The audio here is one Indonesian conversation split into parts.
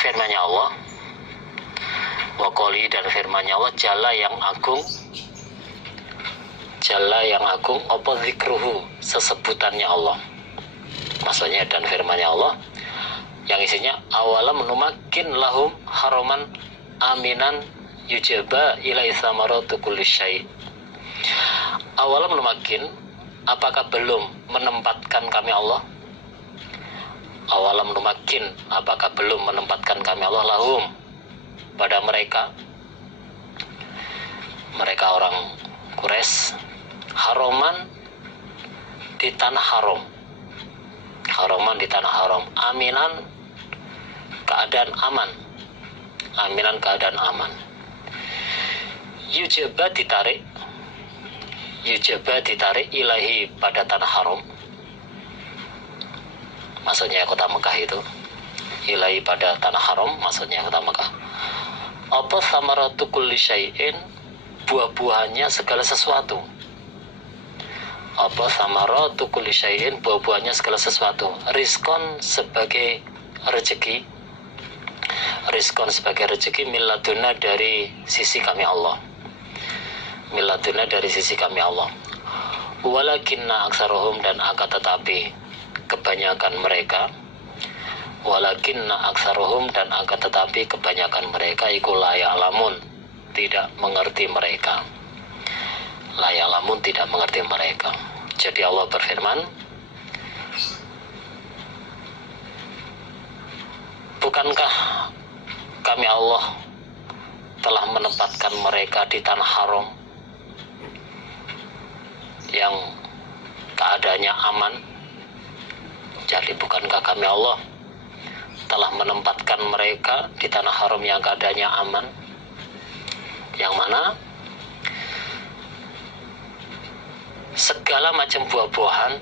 firman-Nya Allah, wa qouli dan firman-Nya Allah, jalla yang agung, apa zikruhu, sesebutannya Allah. Maksudnya dan firman-Nya Allah yang isinya awalam numakin lahum haraman aminan yujaba ilai samaratu kulli syai. Awalam numakin, apakah belum menempatkan kami Allah? Awalam numakin, apakah belum menempatkan kami Allah lahum, pada mereka orang Quraisy, haraman di tanah haram, haraman di tanah haram, aminan keadaan aman, aminan keadaan aman. Yujaba ditarik ilahi pada tanah haram, maksudnya kota Mekah itu, ilahi pada tanah haram, maksudnya kota Mekah. Apa samaratu kulli syai'in, buah-buahannya segala sesuatu. Apa samaratu kulli syai'in, buah-buahannya segala sesuatu. Rizkon sebagai rezeki, rizkon sebagai rezeki, miladuna dari sisi kami Allah, miladuna dari sisi kami Allah. Walakinna aksarohum, dan akan tetapi kebanyakan mereka, walakinna aksarohum, dan akan tetapi kebanyakan mereka, iku la ya'lamun, tidak mengerti mereka, la ya'lamun, tidak mengerti mereka. Jadi Allah berfirman, bukankah kami Allah telah menempatkan mereka di tanah haram yang keadaannya aman? Jadi bukankah kami Allah telah menempatkan mereka di tanah haram yang keadaannya aman, yang mana segala macam buah-buahan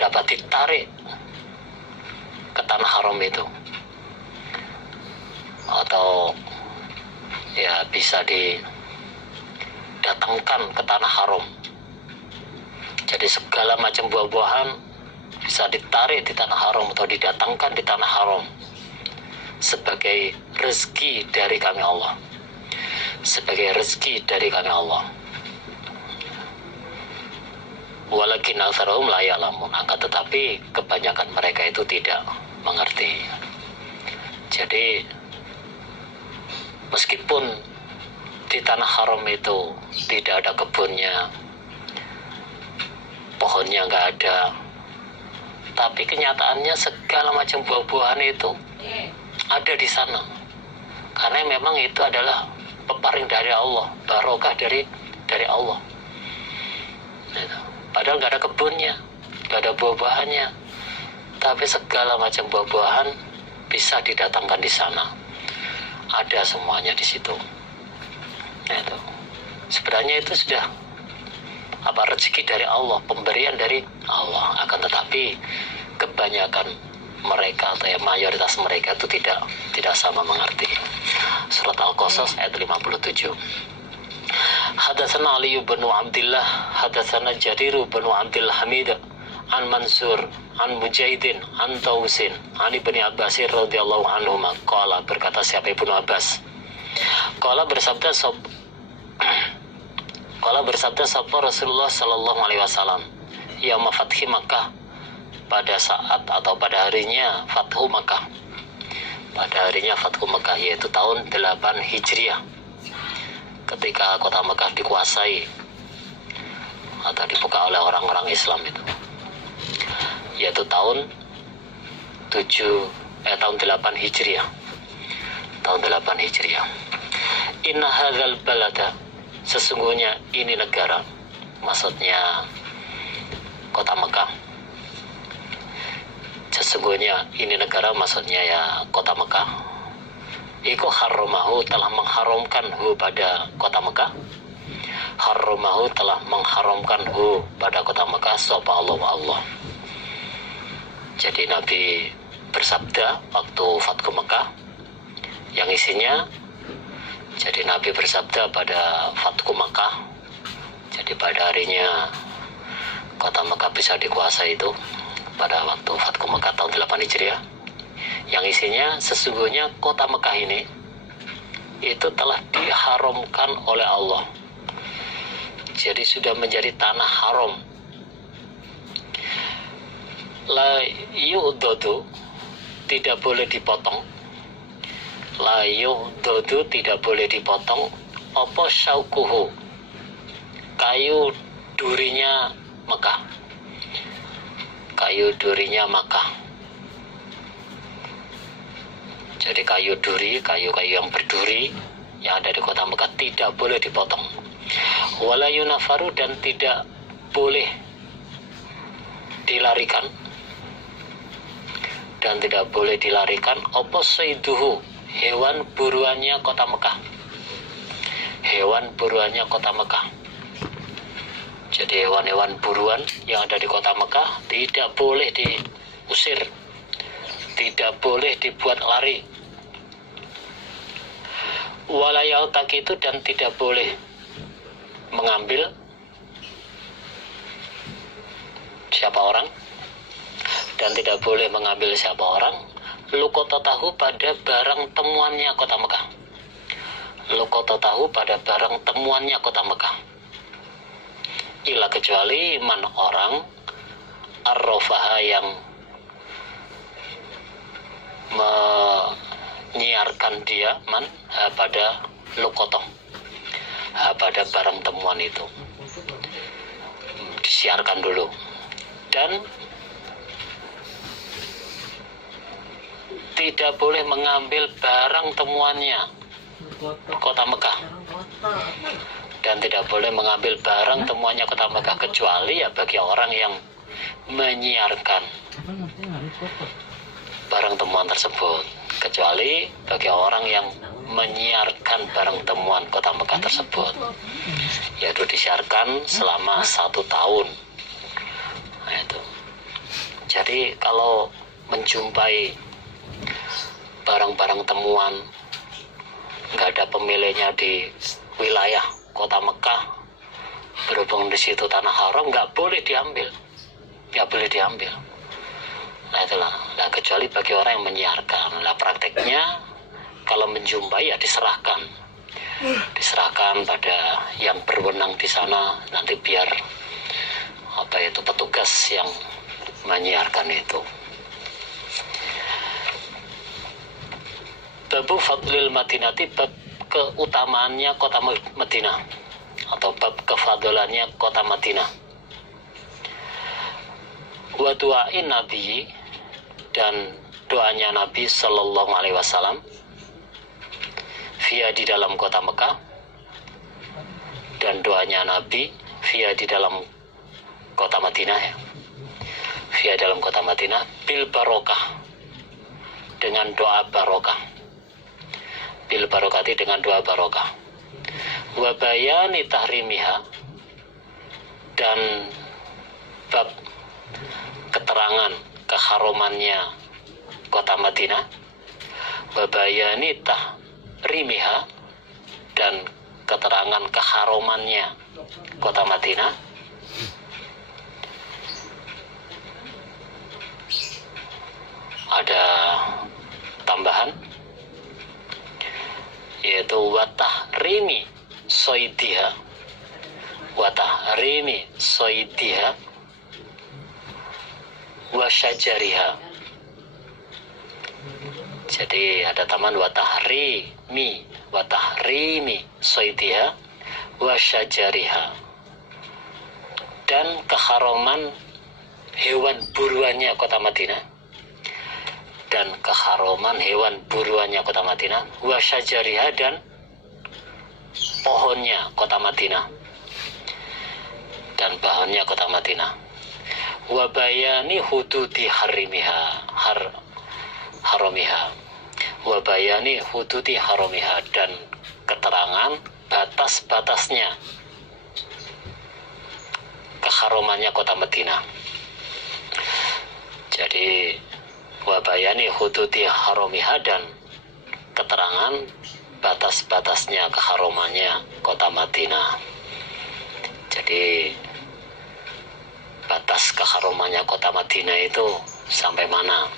dapat ditarik ke tanah haram itu, atau ya bisa didatangkan ke tanah haram. Jadi segala macam buah-buahan bisa ditarik di tanah haram atau didatangkan di tanah haram sebagai rezeki dari kami Allah, sebagai rezeki dari kami Allah. Walakin aktsarahum la ya'lamun, akan tetapi kebanyakan mereka itu tidak mengerti. Jadi meskipun di tanah haram itu tidak ada kebunnya, pohonnya nggak ada, tapi kenyataannya segala macam buah-buahan itu ada di sana, karena memang itu adalah peparing dari Allah, barokah dari Allah. Padahal nggak ada kebunnya, nggak ada buah-buahannya, tapi segala macam buah-buahan bisa didatangkan di sana, ada semuanya di situ. Itu sebenarnya itu sudah rezeki dari Allah, pemberian dari Allah. Akan tetapi kebanyakan mereka atau ya mayoritas mereka itu tidak sama mengerti. Surat Al-Qasas ayat 57. Hadatsana Ali bin Abdullah, hadatsana Jarir bin Abdul Hamid, an Mansur, an Mujaidin, an Tausin, an Ibnu Abbas radhiyallahu anhu, qala, berkata siapa Ibnu Abbas, qala bersabda sapa Rasulullah sallallahu alaihi wasallam, yaum fathi Makkah, pada saat atau pada harinya Fathu Makkah, pada harinya Fathu Makkah, yaitu tahun 8 Hijriah, ketika kota Makkah dikuasai atau dibuka oleh orang-orang Islam itu, yaitu tahun 8 Hijriah, tahun 8 Hijriah. Inna hadzal balada, sesungguhnya ini negara, maksudnya kota Mekah, sesungguhnya ini negara, maksudnya ya kota Mekah. Iku harramahu, telah mengharamkan hu pada kota Mekah, harramahu, telah mengharamkan hu pada kota Mekah, sapa Allah. Jadi Nabi bersabda waktu Fathu Mekah, yang isinya, jadi Nabi bersabda pada Fathu Mekah, jadi pada harinya kota Mekah bisa dikuasai itu, pada waktu Fathu Mekah tahun 8 Hijriah, yang isinya sesungguhnya kota Mekah ini itu telah diharamkan oleh Allah. Jadi sudah menjadi tanah haram. La yu'dodu, tidak boleh dipotong. La yu'dodu, tidak boleh dipotong. Apa syaukuhu, kayu durinya Mekah. Kayu durinya Mekah. Jadi kayu duri, kayu-kayu yang berduri yang ada di kota Mekah tidak boleh dipotong. Wala yunafaru, dan tidak boleh dilarikan. Dan tidak boleh dilarikan apa sayduhu, hewan buruannya kota Mekah. Hewan buruannya kota Mekah. Jadi hewan-hewan buruan yang ada di kota Mekah tidak boleh diusir, tidak boleh dibuat lari. Walayal tak itu, dan tidak boleh mengambil siapa orang, dan tidak boleh mengambil siapa orang lukototahu, pada barang temuannya kota Mekah. Lukototahu, pada barang temuannya kota Mekah. Ila, kecuali man, orang arrofaha, yang menyiarkan dia, man, pada lukotoh, pada barang temuan itu disiarkan dulu. Dan tidak boleh mengambil barang temuannya kota Mekah, dan tidak boleh mengambil barang temuannya kota Mekah, kecuali ya bagi orang yang menyiarkan barang temuan tersebut, kecuali bagi orang yang menyiarkan barang temuan kota Mekah tersebut, yaitu disiarkan selama 1 tahun. Nah, itu. Jadi kalau menjumpai barang-barang temuan nggak ada pemiliknya di wilayah kota Mekah, berhubung di situ tanah haram, nggak boleh diambil, nggak boleh diambil. Nah itulah, nah, kecuali bagi orang yang menyiarkan. Nah prakteknya kalau menjumpai ya diserahkan pada yang berwenang di sana, nanti biar petugas yang menyiarkan itu. Babu fadlil Madinati, bab keutamaannya kota Madinah, atau bab kefadolannya kota Madinah. Wa du'ain Nabi, dan doanya Nabi Sallallahu Alaihi Wasallam, via di dalam kota Mekah, dan doanya Nabi via di dalam kota Madinah, ya. Via dalam kota Madinah, bil barokah, dengan doa barokah, bil barokati, dengan doa barokah. Wa bayani tahrimiha, dan bab keterangan keharumannya kota Madinah. Wa bayani tahrimiha, dan keterangan keharumannya kota Madinah. Ada tambahan, yaitu watahrimi soidiha, watahrimi soidiha wasyajariha. Jadi ada tambahan watahrimi soidiha wasyajariha, dan keharuman hewan buruannya kota Madinah, dan keharuman hewan buruannya kota Madinah, wa syajariha, dan pohonnya kota Madinah, dan pohonnya kota Madinah. Wa bayani hududi harimiha, haramiha, wa bayani hududi haramiha, dan keterangan batas-batasnya keharumannya kota Madinah. Jadi wa bayani hududi haramiha, dan keterangan batas-batasnya keharumannya kota Madinah. Jadi batas keharumannya kota Madinah itu sampai mana?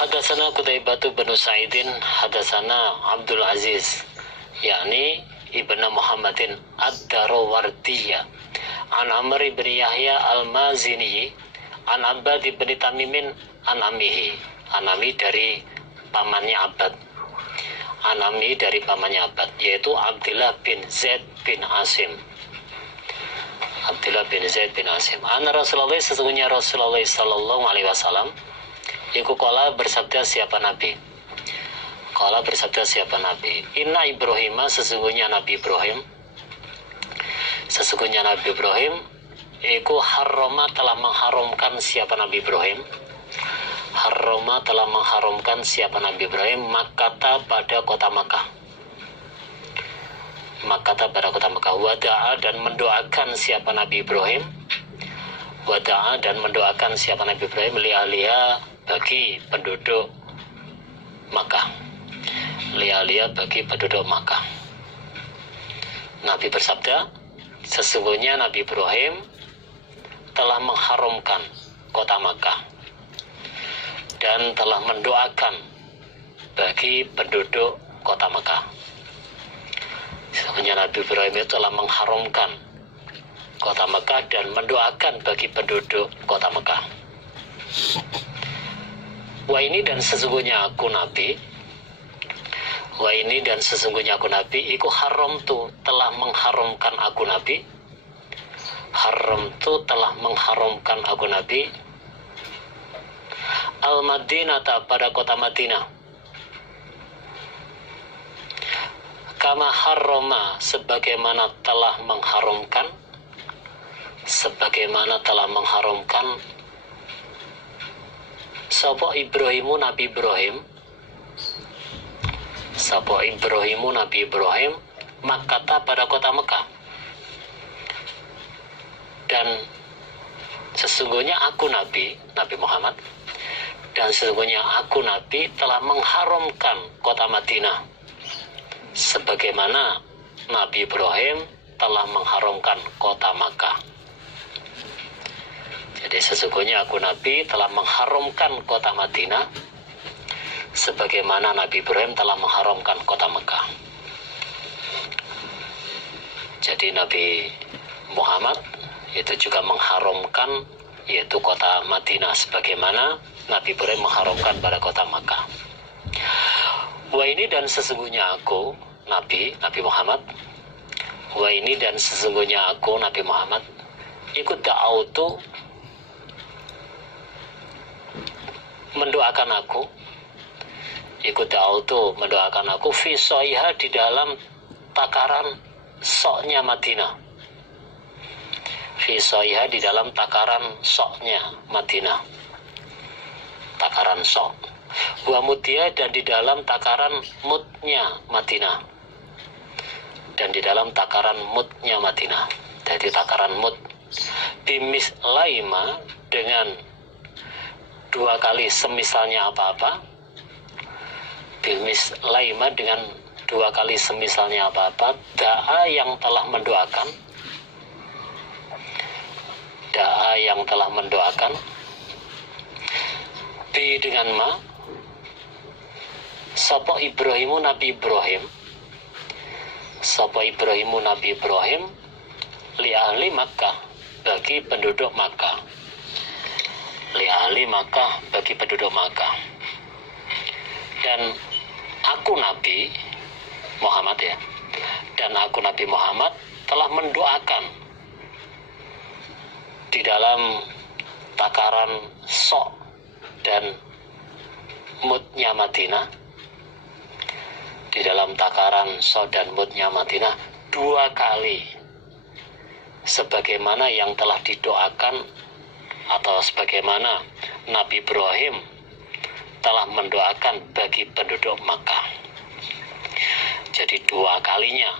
Hadatsana Qutaibah bin Sa'idin hadatsana Abdul Aziz yakni ibnu Muhammadin ad-Darawardiyah an Amr bin Yahya al-Mazini an Abbad bin Tamimin an amihi, anami dari pamannya Abbad, anami dari pamannya Abbad, yaitu Abdullah bin Zaid bin Asim. Abdullah bin Zaid bin Asim. Anna Rasulullah, sesungguhnya Rasulullah sallallahu alaihi wasallam iku qala bersabda siapa Nabi. Qala bersabda siapa Nabi. Inna Ibrahim, sesungguhnya Nabi Ibrahim. Sesungguhnya Nabi Ibrahim iku harrama telah mengharamkan siapa Nabi Ibrahim. Harrama telah mengharamkan siapa Nabi Ibrahim Makkah pada kota Makkah. Makkah pada kota Makkah. Wada'a dan mendoakan siapa Nabi Ibrahim. Wada'a dan mendoakan siapa Nabi Ibrahim li'aliha bagi penduduk Makkah. Li'aliha bagi penduduk Makkah. Nabi bersabda, sesungguhnya Nabi Ibrahim telah mengharamkan kota Makkah dan telah mendoakan bagi penduduk kota Makkah. Sesungguhnya Nabi Ibrahim itu telah mengharamkan kota Makkah dan mendoakan bagi penduduk kota Makkah. Wa ini dan sesungguhnya aku Nabi. Wa ini dan sesungguhnya aku Nabi. Iku haram tu telah mengharamkan aku Nabi. Haram tu telah mengharamkan aku Nabi. Al-Madinata pada kota Madinah. Kama harrama sebagaimana telah mengharamkan. Sebagaimana telah mengharamkan sapa Ibrahimu Nabi Ibrahim. Sapa Ibrahimu Nabi Ibrahim Makkah pada kota Mekah. Dan sesungguhnya aku Nabi Muhammad, dan sesungguhnya aku Nabi telah mengharamkan kota Madinah sebagaimana Nabi Ibrahim telah mengharamkan kota Makkah. Jadi sesungguhnya aku Nabi telah mengharamkan kota Madinah sebagaimana Nabi Ibrahim telah mengharamkan kota Makkah. Jadi Nabi Muhammad itu juga mengharamkan yaitu kota Madinah sebagaimana Nabi Ibrahim mengharamkan pada kota Makkah. Wa ini dan sesungguhnya aku Nabi Muhammad. Wa ini dan sesungguhnya aku Nabi Muhammad ikut da'autu mendoakan aku. Ikut da'autu mendoakan aku fi soiha di dalam takaran soknya Madinah. Fi soiha di dalam takaran soknya Madinah. Takaran sok. Wa mutia dan di dalam takaran mutnya Madinah. Dan di dalam takaran mutnya Madinah. Jadi takaran mut bimis laima dengan dua kali semisalnya apa-apa. Bimis laima dengan dua kali semisalnya apa-apa. Da'a yang telah mendoakan. Da'a yang telah mendoakan. Bi dengan ma. Sapa Ibrahimu Nabi Ibrahim. Sapa Ibrahimu Nabi Ibrahim li ahli Makkah bagi penduduk Makkah. Li ahli Makkah bagi penduduk Makkah. Dan aku Nabi Muhammad ya. Dan aku Nabi Muhammad telah mendoakan di dalam takaran sok dan mutnya Madinah. Di dalam takaran sok dan mutnya Madinah dua kali sebagaimana yang telah didoakan atau sebagaimana Nabi Ibrahim telah mendoakan bagi penduduk Makkah. Jadi dua kalinya